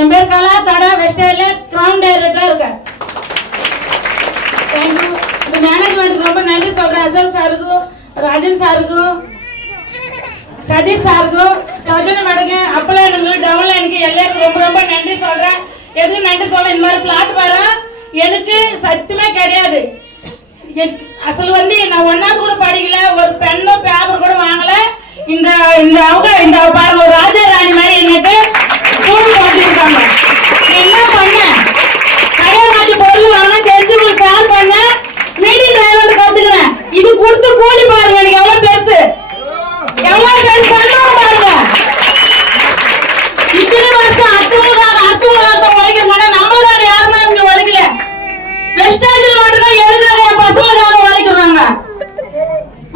என் பேர் கலா தடா வெஸ்டேல கிரவுண்ட் டைரக்டரா இருக்கேன். தேங்க்யூ. இந்த மேனேஜ்மெண்ட்டுக்கு ரொம்ப நன்றி சொல்றேன். அசோக் சாருக்கும், ராஜன் சாருக்கும், சதீஷ் சாருக்கும், சௌஜன்யா மேடக்கும், அப்பலானுக்கு, டவுன்லைனுக்கு எல்லாருக்கும் ரொம்ப ரொம்ப நன்றி சொல்றேன். எதுவும் நன்றி சொல்ல இந்த மாதிரி பிளாட் வர எனக்கு சத்தியமே கிடையாது. அசல் வந்து நான் ஒன்னாவது கூட படிக்கல, ஒரு பெண்ணோ பேப்பர் கூட வாங்கல. இந்த அவங்க இந்த பாருங்க ஒரு ராஜா ராணி மாதிரி என்கிட்ட ஸ்கூல் போட்டிருக்காங்க. என்ன பண்ணேன், கடையை மாட்டி பொருள் வாங்க தெரிஞ்சு உங்களுக்கு கால் பண்ண மீட்டிங் டிரைவர் கத்துக்கிறேன். இது கொடுத்து கூலி பாருங்க எனக்கு எவ்வளவு பெருசு, எவ்வளவு பெருசு பாருங்க. இத்தனை வருஷம் அத்துமுக உழைக்கிற மாட்டேன். நம்மளால யாருமே இங்க உழைக்கல. வெஸ்டாஜில் மட்டும்தான் எழுதுறாங்க, என் பசங்களுக்காக உழைக்கிறாங்க.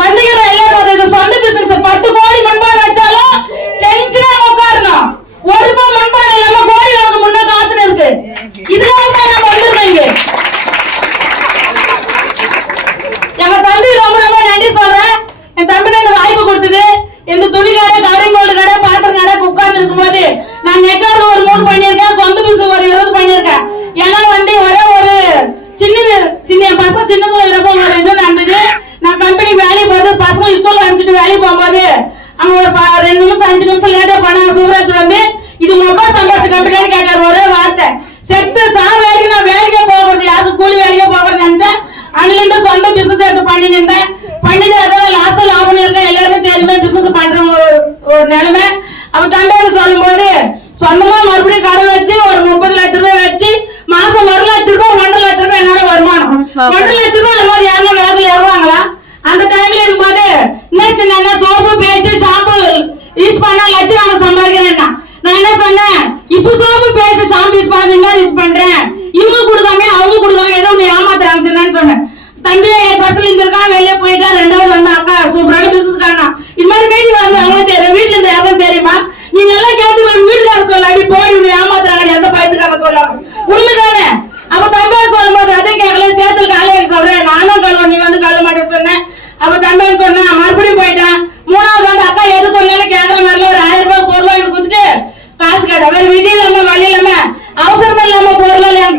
வந்துக்கிற எல்லாரும் இது சொந்த பிசினஸ். 10 கோடி மண்பானை வச்சாலும் டென்ஷனா உட்காரணும். ஒரு ரூபாய் மண்பானை இல்லாம கோடி வாங்க முன்ன காத்துன்னு இருக்கு. இதுக்காக தான் நம்ம வந்துருக்கீங்க. எங்க தம்பி ரொம்ப ரொம்ப நன்றி சொல்றேன். என் தம்பி தான் எனக்கு வாய்ப்பு கொடுத்தது. இந்த துணி கடை, கவரிங் கோல்டு கடை, பாத்திரம் கடை உட்கார்ந்து இருக்கும்போது நான் நெட்வொர்க் ஒரு 3 பண்ணியிருக்கேன், சொந்த பிசினஸ் ஒரு 20 பண்ணியிருக்கேன். ஏன்னா வந்து ஒரே ஒரு சின்ன பசங்க சின்னதுல இருப்ப ஒரு இது நடந்தது. நான் கம்பெனி வேலைக்கு போறது, பசங்க ஸ்கூல்ல அனுப்பிச்சுட்டு வேலைக்கு போகும்போது அங்க ஒரு 2 நிமிஷம் 5 நிமிஷம் லேட்டா பண்ணாங்க. சூப்பராஜ் வந்து இது ரொம்ப சம்பாதிச்ச கம்பெனின்னு கேட்டார். ஒரே வார்த்தை, செத்து வேலைக்கு நான் வேலைக்கே போகிறது, யாருக்கு கூலி வேலைக்கே போகிறது நினைச்சேன். அங்கிலிருந்து சொந்த பிசினஸ் எடுத்து பண்ணிட்டு இருந்தேன். பண்ணிட்டு அதெல்லாம் லாஸ்ட் லாபம் இருக்கேன். எல்லாருக்கும் தெரியுமே பிசினஸ் பண்றவங்க ஒரு நிலைமை. அவன் கம்பெனி சொல்லும் போது சொந்தமா மறுபடியும் கடை வச்சு ஒரு 30 லட்சம் ரூபாய் வச்சு மாசம் 1 லட்சம் ரூபாய் 1.5 லட்சம் ரூபாய் என்னோட வருமானம். 1 லட்சம் ரூபாய் அது மாதிரி யாரும் வேலையில ஏறுவாங்களா? அந்த டைம்ல இருக்கும்போது என்ன சோப்பு பேஸ்ட் ஷாம்பு யூஸ் பண்ணா லட்சம் நாங்க சம்பாதிக்கிறேன்னா நான் என்ன சொன்னேன், இப்ப சோப்பு பேஸ்ட் ஷாம்பு யூஸ் பண்ண யூஸ் பண்றேன், இவங்க கொடுக்காம அவங்க கொடுக்காம ஏதோ ஒண்ணு ஏமாத்துறாங்கன்னு சொன்னேன். தம்பி என் பசங்க இருந்திருக்கான், வெளியே போயிட்டா. 2வது வந்தா அக்கா சூப்பரான பிசினஸ் காரணம் இது மாதிரி வீட்டுக்கு வந்து அவங்களும் தெரியும், வீட்டுல இருந்து யாரும் தெரியுமா, நீங்க எல்லாம் கேட்டு வீட்டுக்கார சொல்ல அடி போய் ஏமாத்துறாங்க எந்த பயத்துக்கார சொல்லாங்க உண்மைதானே. அப்ப தம்பியா சொல்லும் போது அதே கேட்கல, சேர்த்துல காலையில சொல்றேன் நானும் கல்வ நீ வந்து கல்ல மாட்டேன்னு சொன்னேன். அப்ப தம்பியா சொன்னா மறுபடியும் போயிட்டேன். 3வது வந்து அக்கா எது சொன்னாலும் கேட்கற மாதிரில ஒரு 1000 ரூபாய் பொருளா எனக்கு கொடுத்துட்டு காசு கேட்டேன். வேற விதி இல்லாம வழி இல்லாம அவசரம் இல்லாம பொருள் என்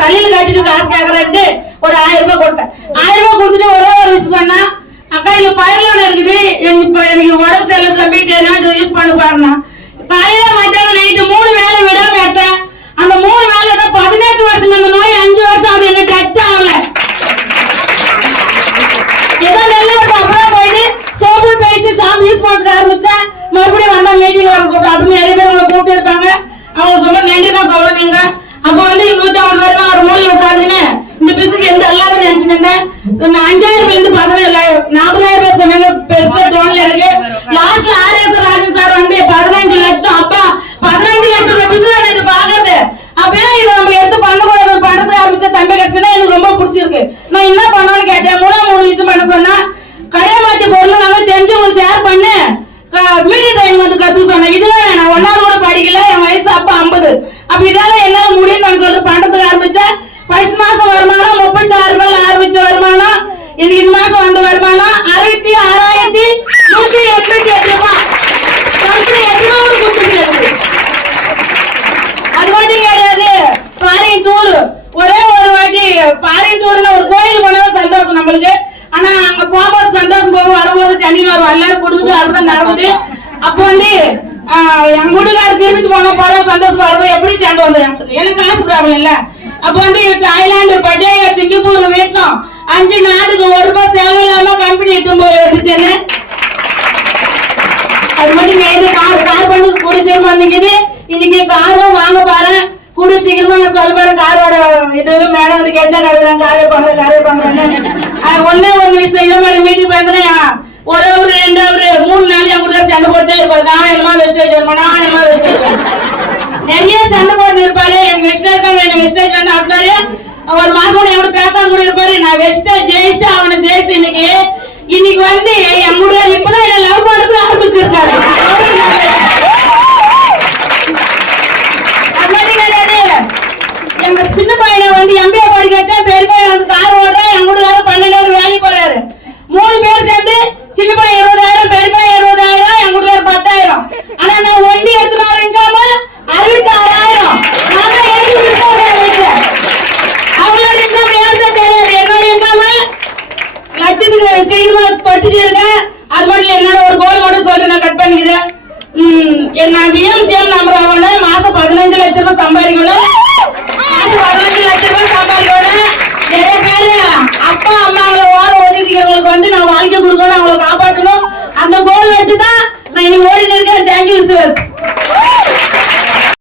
தலையில கட்டிட்டு காசு கேட்கறேன்ட்டு ஒரு 1000 ரூபாய் கொடுத்தேன். 1000 ரூபாய் கொடுத்துட்டு ஒரே ஒரு விஷயம் சொன்னா, அக்கா இதுல பயிர்லோன் இருக்குது, இப்ப எனக்கு உடம்பு செல்லத்துல போயிட்டு யூஸ் பண்ண பாருங்க. காலையில மத்தியானம் நைட்டு 3 வேலை விடாம எடுத்தேன். அந்த 3 வேலை 18 வருஷம் அந்த நோய் 5 வருஷம் அது என்ன டச் ஆகல. ஏதோ நல்ல அப்புறம் போயிட்டு சோப்பு போயிட்டு ஷாம்பு யூஸ் பண்ண ஆரம்பிச்சேன். மறுபடியும் வந்தா மீட்டிங் கூப்பிட்டு அப்படின்னு நிறைய பேர் உங்களை கூப்பிட்டு இருப்பாங்க. அவங்க சொல்ல நன்றி தான் சொல்லுவீங்க. அப்ப வந்து 150 பேர் ஒரு மூலையை உட்காந்துன்னு இந்த பிசினஸ் எந்த எல்லாரும் நினைச்சுட்டு 5000 இருந்து 40,000 பேர் சொன்னாங்க. பெருசா தோணல இருக்கு. லாஸ்ட்ல ஆர்எஸ் ராஜன் சார் வந்து 15 லட்சம் அப்பா 15 லட்சம் ரூபாய் பிசினஸ் இது பாக்குறது. அப்பயே இது நம்ம எடுத்து பண்ணக்கூடாது பண்றது ஆரம்பிச்ச தம்பி கிடைச்சுன்னா எனக்கு ரொம்ப பிடிச்சிருக்கு. நான் என்ன பண்ணாலும் கேட்டேன். 3 விஷயம் பண்ண சொன்னா கடையை மாத்தி பொருள் நாங்க தெரிஞ்சவங்களுக்கு ஷேர் பண்ணு மீடியா ட்ரைனிங் வந்து கத்து சொன்னேன். இதுதான் நான் 1வது கூட படிக்கல, என் வயசு அப்ப 50. அப்ப இதெல்லாம் என்னால முடியும் நான் சொல்லிட்டு பண்றதுக்கு ஆரம்பிச்சேன். ஃபர்ஸ்ட் மாசம் வருமானம் 36 ரூபாய் ஆரம்பிச்ச வருமானம். எனக்கு இந்த மாசம் வந்த வருமானம் 66,188 ரூபாய். கம்பெனி 800 கொடுத்துருக்கு. அது மட்டும் கிடையாது, ஃபாரின் டூர் ஒரே ஒரு வாட்டி ஃபாரின் டூர்னு ஒரு கோயில் போனாலும் சந்தோஷம் நம்மளுக்கு. ஆனா அங்க போகும்போது சந்தோஷம் போகும், வரும்போது சனி வரும், எல்லாரும் குடும்பத்து அதுதான் நடக்குது. அப்போ வந்து என் வீட்டுக்காரர் திரும்பி போன போற சந்தோஷம் வரும்போது எப்படி சேர்ந்து வந்துடும், எனக்கு காசு ப்ராப்ளம் இல்ல. அப்ப வந்து தாய்லாந்து, பட்டேகா, சிங்கப்பூர், வியட்நாம் 5 நாட்டுக்கு 1 ரூபாய் செலவு இல்லாம கம்பெனி எடுத்து போய் எடுத்துச்சேன்னு. அது மட்டும் கார் பண்ணி கூடி சீக்கிரம் வந்துக்குது. இன்னைக்கு காரும் வாங்க பாரு, கூடி சீக்கிரமா நான் சொல்ல போறேன். காரோட இது மேடம் வந்து கேட்டா கிடக்குறாங்க, காரியம் பண்றேன்னு. ஒன்னே ஒரு விஷயம் இது மாதிரி மீட்டிங் பண்றேன். ஒரு 2 3 நாள் என் கூட சண்டை போட்டே இருப்பாரு. நான் என்னமா வெஸ்டேஜ் நான் என்னமா வெஸ்டேஜ் நிறைய சண்டை போட்டு இருப்பாரு. எனக்கு வெஸ்டேஜ் தான் வேணும், வெஸ்டேஜ் வேணும் அப்படின்னாரு. ஒரு மாசம் கூட என் பேசாத கூட இருப்பாரு. நான் வெஸ்டேஜ் ஜெயிச்சு அவனை ஜெயிச்சு இன்னைக்கு வந்து என் கூட இப்பதான் என்ன லவ் பண்றது ஆரம்பிச்சிருக்காரு. அது மாதிரி கிடையாது. எங்க சின்ன பையனை வந்து MBA படிக்க வச்சா, பெரிய பையன் வந்து கார் ஓடுற, என் கூட 12,000 வேலைக்கு போறாரு. 3 பேர் சேர்ந்து சின்ன பையன் 20,000, பெரிய பையன் 20,000, என் கூட 10,000. ஆனா நான் ஒண்டி எடுத்துனாரு இன்காம 66,000. திரும்ப சம்பாதிக்கணும்